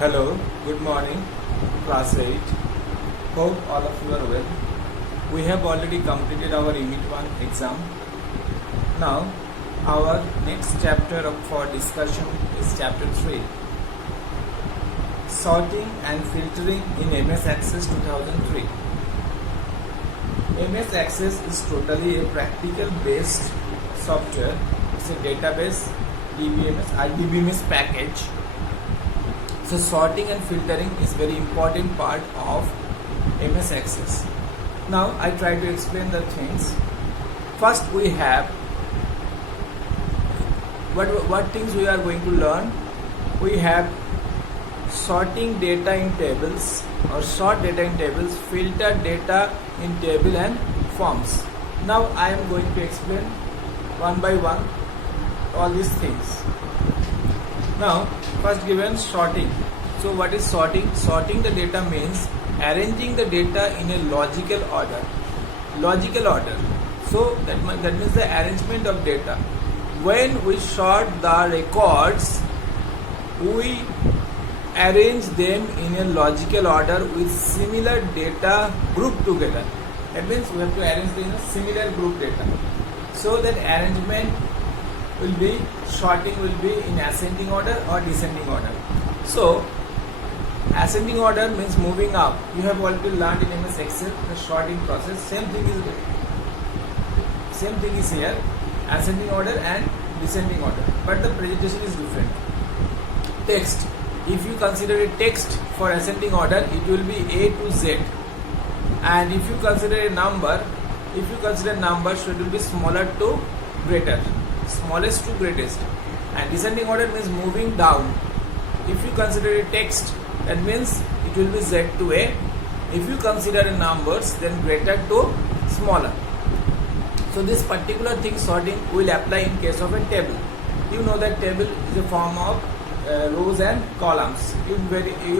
Hello, good morning, class 8. Hope all of you are well. We have already completed our Unit 1 exam. Now, our next chapter for discussion is Chapter 3. Sorting and Filtering in MS Access 2003. MS Access is totally a practical based software. It's a database, DBMS package. So sorting and filtering is very important part of MS Access. Now I try to explain the things. First we have what things we are going to learn. We have sorting data in tables or sort data in tables, filter data in table and forms. Now I am going to explain one by one all these things. Now first given sorting. So what is sorting? Sorting the data means arranging the data in a logical order. Logical order. So that means the arrangement of data. When we sort the records, we arrange them in a logical order with similar data grouped together. That means we have to arrange them in a similar group data. So that arrangement will be, sorting will be in ascending order or descending order. So ascending order means moving up. You have already learned in MS Excel the sorting process. Same thing is here, ascending order and descending order, but the presentation is different. Text. If you consider a text for ascending order, it will be A to Z, and if you consider a number, so it will be smaller to greater, smallest to greatest. And descending order means moving down. If you consider a text, that means it will be Z to A. If you consider numbers, then greater to smaller. So this particular thing sorting will apply in case of a table. You know that table is a form of rows and columns. You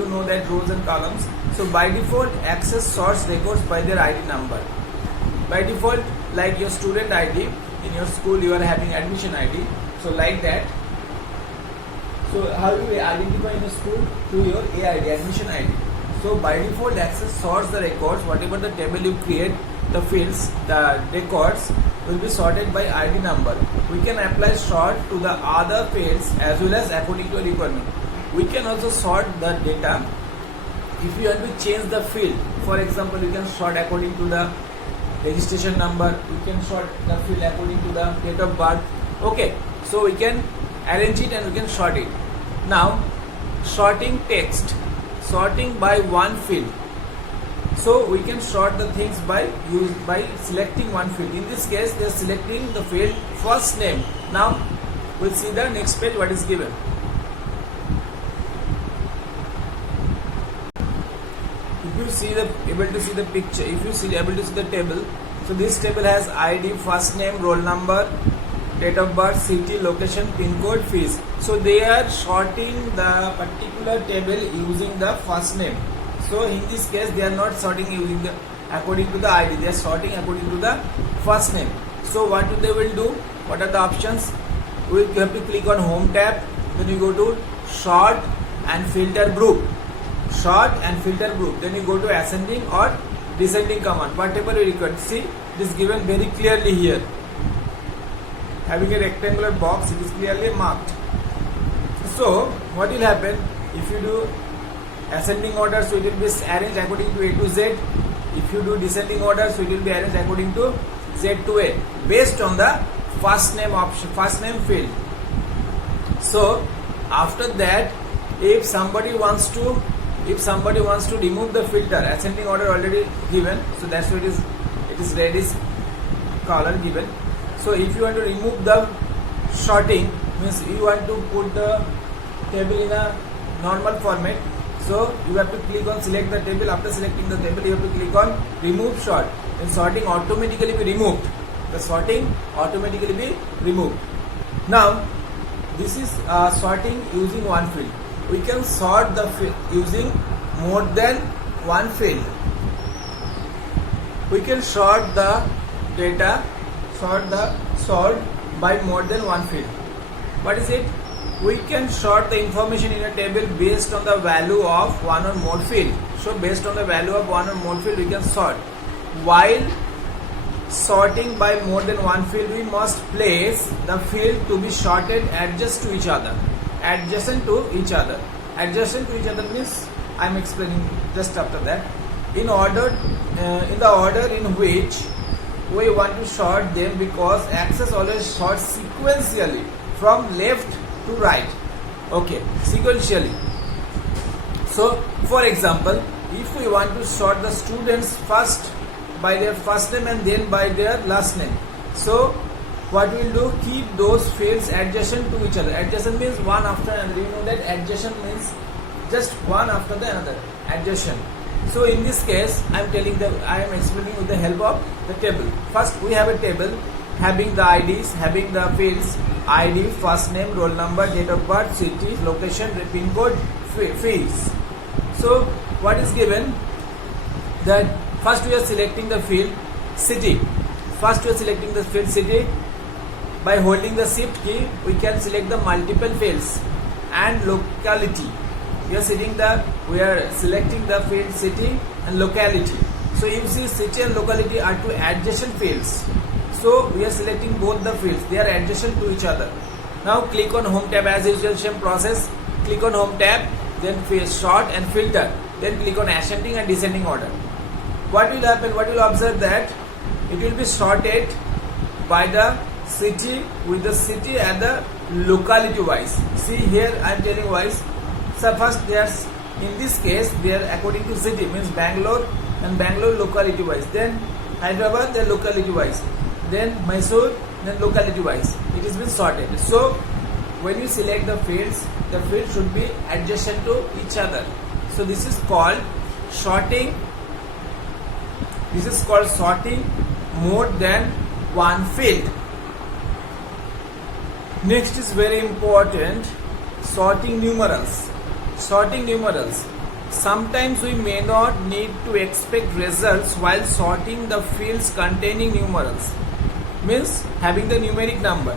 know that rows and columns. So by default, Access sorts records by their ID number. By default, like your student ID in your school, you are having admission ID. So like that. So how do you identify in a school? Through your AID, admission ID. So by default, Access sorts the records. Whatever the table you create, the fields, the records will be sorted by ID number. We can apply sort to the other fields as well as according to a requirement. We can also sort the data if you want to change the field. For example, you can sort according to the registration number. We can sort the field according to the date of birth. Okay, so we can arrange it and we can sort it. Now sorting text, sorting by one field. So we can sort the things by selecting one field. In this case, they are selecting the field first name. Now we'll see the next page what is given. If you see able to see the picture, if you see able to see the table, so this table has ID, first name, roll number, date of birth, city, location, pin code, fees. So they are sorting the particular table using the first name. So in this case, they are not sorting using the according to the ID. They are sorting according to the first name. So what they will do? What are the options? You have to click on Home tab. Then you go to Sort and Filter Group. Sort and Filter Group. Then you go to Ascending or Descending command. Whatever you require. See, it is given very clearly here. Having a rectangular box, it is clearly marked. So what will happen if you do ascending order? So it will be arranged according to A to Z. If you do descending order, so it will be arranged according to Z to A based on the first name option, first name field. So after that, if somebody wants to remove the filter, ascending order already given, so that's why it is reddish color given. So if you want to remove the sorting, means you want to put the table in a normal format. So you have to click on select the table. After selecting the table, you have to click on remove sort. Then sorting automatically be removed. The sorting automatically be removed. Now this is sorting using one field. We can sort the field using more than one field. We can sort the data, sort by more than one field. What is it? we can sort the information in a table based on the value of one or more field. So based on the value of one or more field we can sort. While sorting by more than one field, we must place the field to be sorted adjacent to each other. Adjacent to each other. Adjacent to each other means I am explaining just after that. In the order in which we want to sort them, because access always sorts sequentially from left to right. Okay, sequentially. So for example, if we want to sort the students first by their first name and then by their last name, so what we will do, keep those fields adjacent to each other. Adjacent means one after another. You know that adjacent means just one after the another. Adjacent. So in this case I am explaining with the help of the table. First we have a table having the IDs, having the fields ID, first name, roll number, date of birth, city, location, pin code, fees. So what is given, that first we are selecting the field city. First we are selecting the field city. By holding the shift key we can select the multiple fields. And locality, we are selecting the field city and locality. So you see city and locality are two adjacent fields. So we are selecting both the fields, they are adjacent to each other. Now click on home tab as usual, same process. Click on home tab, then sort and filter, then click on ascending and descending order. What will happen, what will observe that it will be sorted by the city, with the city and the locality wise. See here I am telling wise. So first they are, in this case they are according to city, means Bangalore, and Bangalore locality wise, then Hyderabad they are locality wise, then Mysore then locality wise. It is been sorted. So when you select the fields should be adjacent to each other. So this is called sorting. This is called sorting more than one field. Next is very important, sorting numerals. Sorting numerals. Sometimes we may not need to expect results while sorting the fields containing numerals. Means having the numeric number.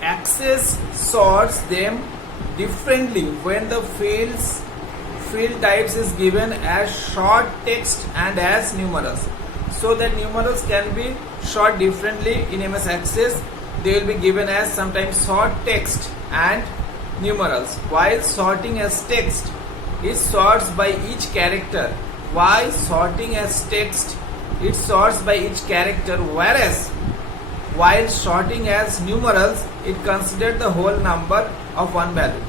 Access sorts them differently when the field types is given as short text and as numerals. So that numerals can be sorted differently in MS Access. They will be given as sometimes short text and numerals, while sorting as text it sorts by each character. Why sorting as text it sorts by each character, whereas while sorting as numerals it considers the whole number of one value.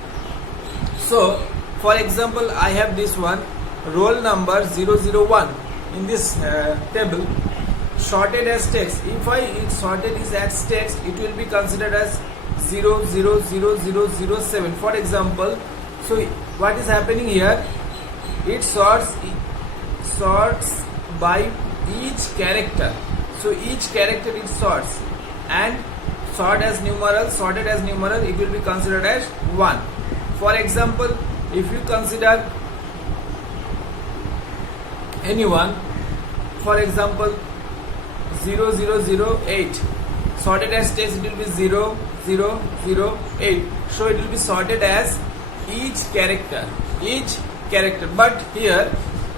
So for example I have this one, roll number 001 in this table, sorted as text. If it sorted is as text, it will be considered as 000007 for example. So what is happening here, it sorts by each character. So each character it sorts, and sorted as numeral it will be considered as 1. For example, if you consider anyone, for example 0008, sorted as text it will be 0008. So it will be sorted as each character, but here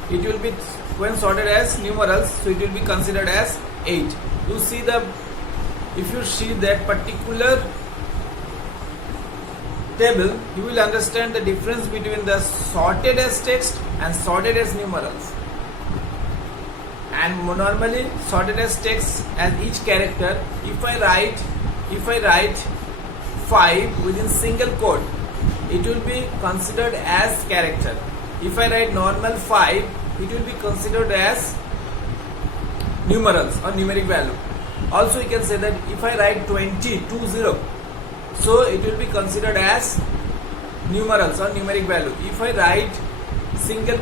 it will be, when sorted as numerals, so it will be considered as 8. You see if you see that particular table, you will understand the difference between the sorted as text and sorted as numerals. And normally sorted as text as each character, if I write 5 within single quote, it will be considered as character. If I write normal 5, it will be considered as numerals or numeric value. Also you can say that if I write 20, so it will be considered as numerals or numeric value. If I write single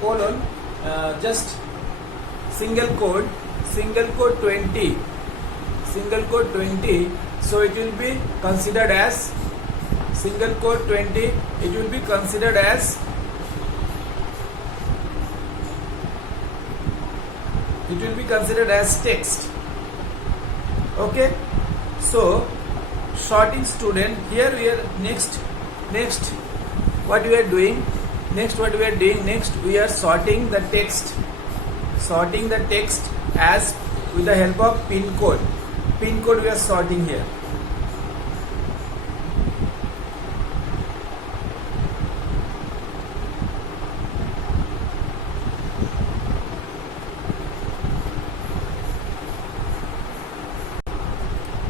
colon, just single code 20, so it will be considered as single code 20, it will be considered as text. Okay, so sorting student. Here we are next what we are doing. Next we are sorting the text. Sorting the text as with the help of pin code. Pin code we are sorting here.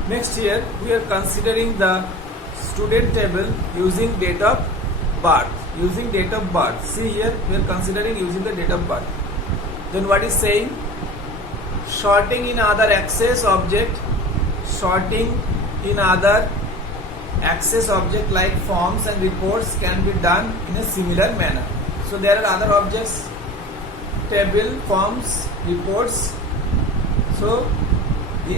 Next here we are considering the student table using date of birth. Using date of birth. See here we are considering using the date of birth. Then what is saying? Sorting in other access object. Sorting in other access object like forms and reports can be done in a similar manner. So there are other objects, table, forms, reports. So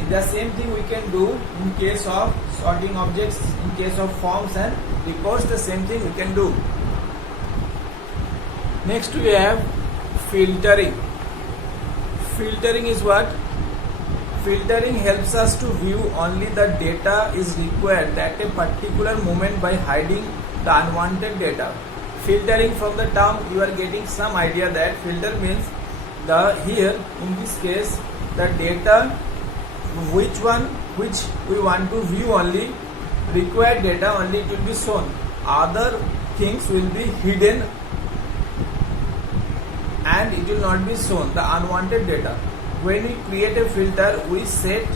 the same thing we can do in case of sorting objects, in case of forms and reports, the same thing we can do. Next we have filtering. Filtering is what? Filtering helps us to view only the data is required at a particular moment by hiding the unwanted data. Filtering, from the term you are getting some idea that filter means here in this case the data which we want to view only, required data only, it will be shown. Other things will be hidden and it will not be shown, the unwanted data. When we create a filter, we set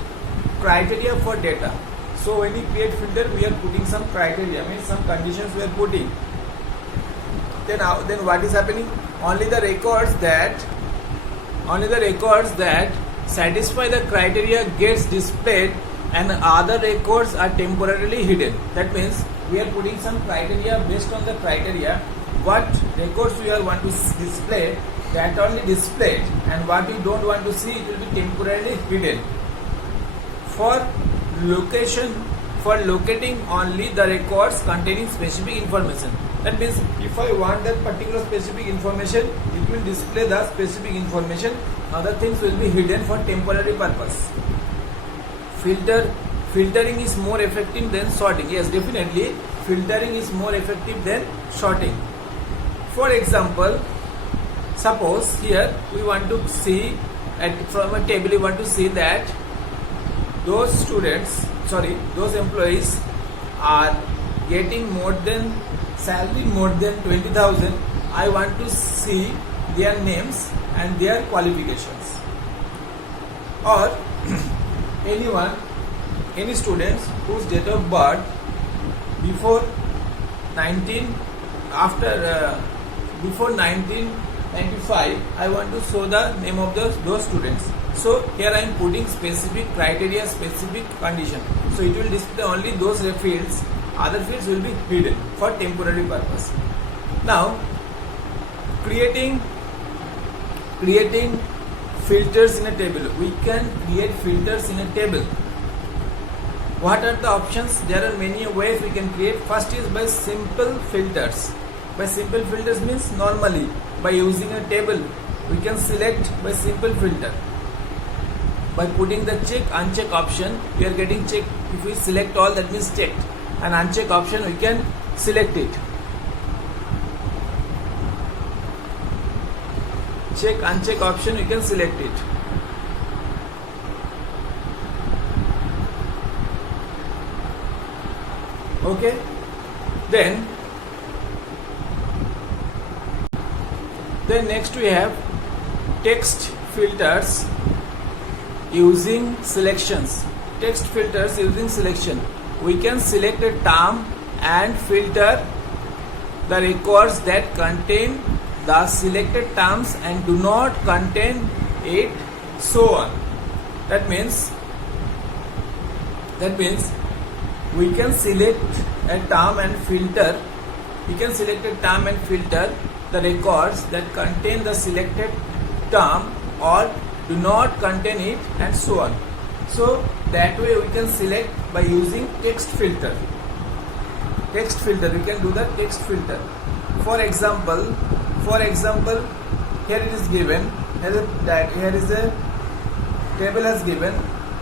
criteria for data. So when we create filter, we are putting some criteria, means some conditions we are putting. Then what is happening? Only the records that satisfy the criteria gets displayed and other records are temporarily hidden. That means we are putting some criteria. Based on the criteria, what records we want to display, that only displayed, and what you don't want to see, it will be temporarily hidden. For locating only the records containing specific information. That means if I want that particular specific information, it will display the specific information. Other things will be hidden for temporary purpose. Filtering is more effective than sorting. Yes, definitely filtering is more effective than sorting. For example, suppose here we want to see from a table, we want to see that those employees are getting salary more than 20,000. I want to see their names and their qualifications. Or any students whose date of birth before 1995, I want to show the name of those students. So here I am putting specific criteria, specific condition. So it will display only those fields. Other fields will be hidden for temporary purpose. Now, creating filters in a table. We can create filters in a table. What are the options? There are many ways we can create. First is by simple filters. By simple filters means normally by using a table we can select by simple filter. By putting the check uncheck option, we are getting check. If we select all, that means checked, and uncheck option we can select it. Check uncheck option we can select it. Okay, then next we have text filters using selections. Text filters using selection. We can select a term and filter the records that contain the selected terms and do not contain it, so on. That means we can select a term and filter. We can select a term and filter the records that contain the selected term or do not contain it, and so on. So that way we can select by using text filter. Text filter, we can do the text filter. For example, here it is given, here is a table has given.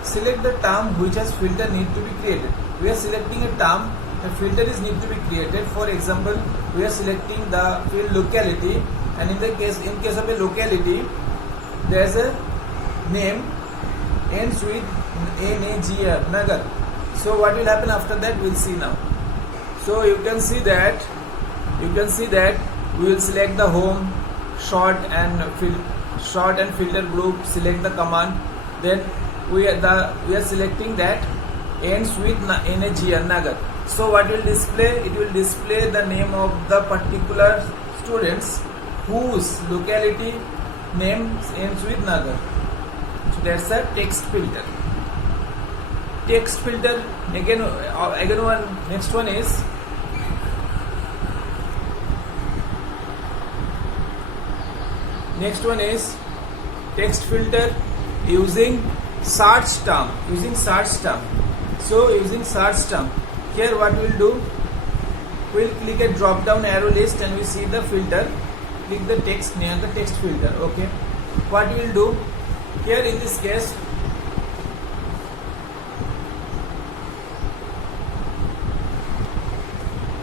Select the term which has filter need to be created. we are selecting a term, a filter is need to be created. For example, we are selecting the field locality, and in case of a locality, there is a name ends with NAGR, Nagar. So what will happen after that, we'll see now. So you can see that we will select the home, short and filter group, select the command, then we are selecting that ends with NAGR, Nagar. So what will display? It will display the name of the particular students whose locality name ends with Nagar. So that's a text filter. Text filter again one. Next one is text filter using search term. So using search term, here what we'll do, we'll click a drop down arrow list and we see the filter. Click the text near the text filter. Okay, what we'll do here in this case,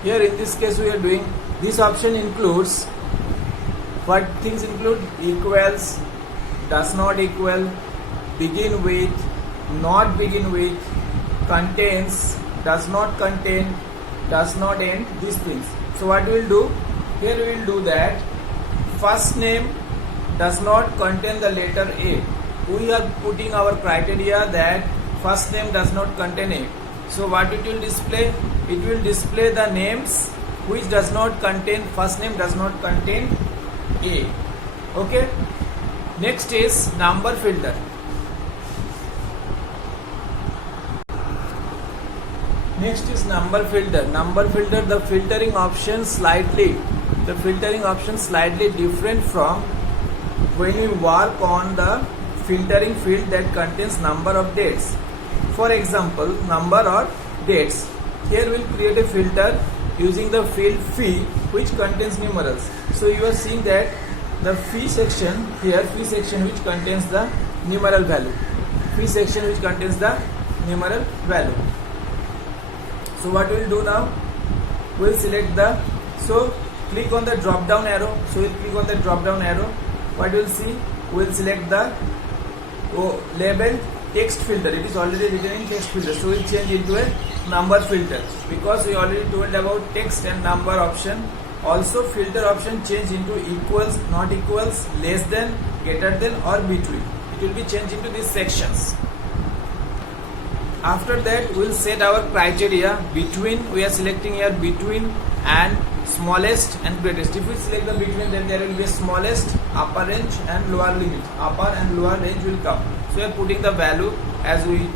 we are doing this option includes what things include: equals, does not equal, begin with, not begin with, contains, does not contain, does not end, these things. So what we will do here, we will do that first name does not contain the letter A. We are putting our criteria that first name does not contain A. So what it will display? It will display the names which does not contain, first name does not contain A. Okay. Next is number filter. Number filter, the filtering option slightly different from when we work on the filtering field that contains number of dates. For example, number or dates. Here we'll create a filter using the field fee which contains numerals. So you are seeing that the fee section which contains the numeral value. So what we'll do now, we'll select click on the drop down arrow. What you'll see, we'll select the label text filter. It is already written in text filter, so we'll change into a number filter because we already told about text and number option. Also filter option change into equals, not equals, less than, greater than or between. It will be changed into these sections. After that, we'll set our criteria between. We are selecting here between and smallest and greatest. If we select the between, then there will be a smallest, upper range and lower limit. Upper and lower range will come. So we are putting the value as we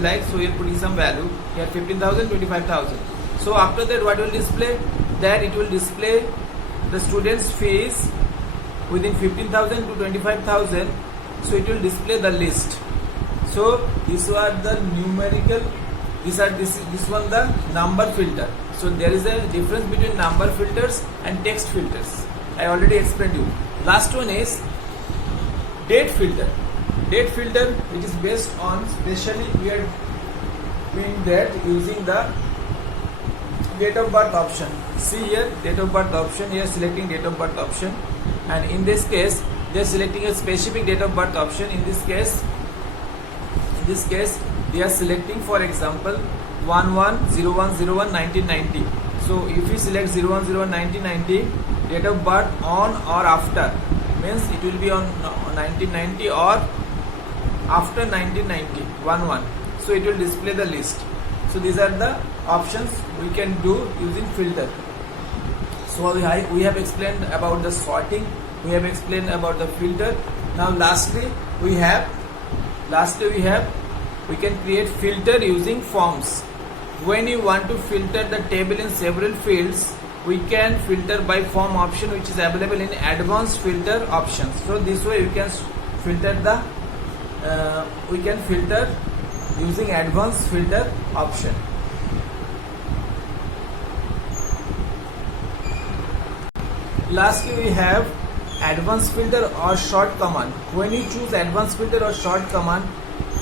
like. So we are putting some value here, 15,000, 25,000. So after that, what will display? That it will display the students' fees within 15,000 to 25,000. So it will display the list. So these are the numerical. This one the number filter. So there is a difference between number filters and text filters. I already explained you. Last one is date filter. Date filter, which is based on, specially we are doing that using the date of birth option. See here, date of birth option. Here selecting date of birth option, and in this case they are selecting a specific date of birth option. In this case they are selecting, for example, 11/01/01/1990. So if we select 01/01/1990, date of birth on or after, means it will be on 1990 or after 1990, 11. So it will display the list. So these are the options we can do using filter. So we have explained about the sorting, we have explained about the filter. Now lastly we can create filter using forms. When you want to filter the table in several fields, we can filter by form option, which is available in advanced filter options. So this way you can filter using advanced filter option. Lastly, we have advanced filter or short command. When you choose advanced filter or short command,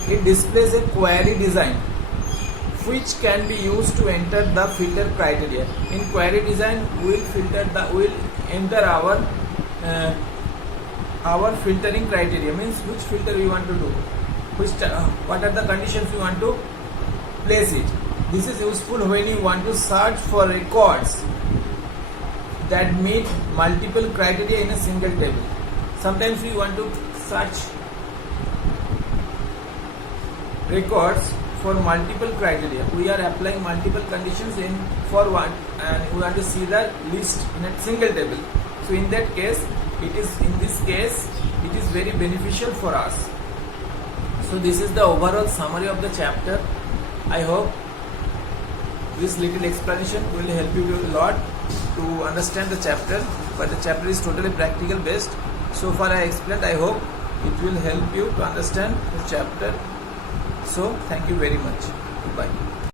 it displays a query design. which can be used to enter the filter criteria. In query design, we will enter our filtering criteria, means which filter we want to do, what are the conditions we want to place it. This is useful when you want to search for records that meet multiple criteria in a single table. Sometimes we want to search records for multiple criteria. We are applying multiple conditions for one, and we want to see the list in a single table. So in this case it is very beneficial for us. So this is the overall summary of the chapter. I hope this little explanation will help you a lot to understand the chapter, but the chapter is totally practical based. So far I explained, I hope it will help you to understand the chapter. So thank you very much. Goodbye.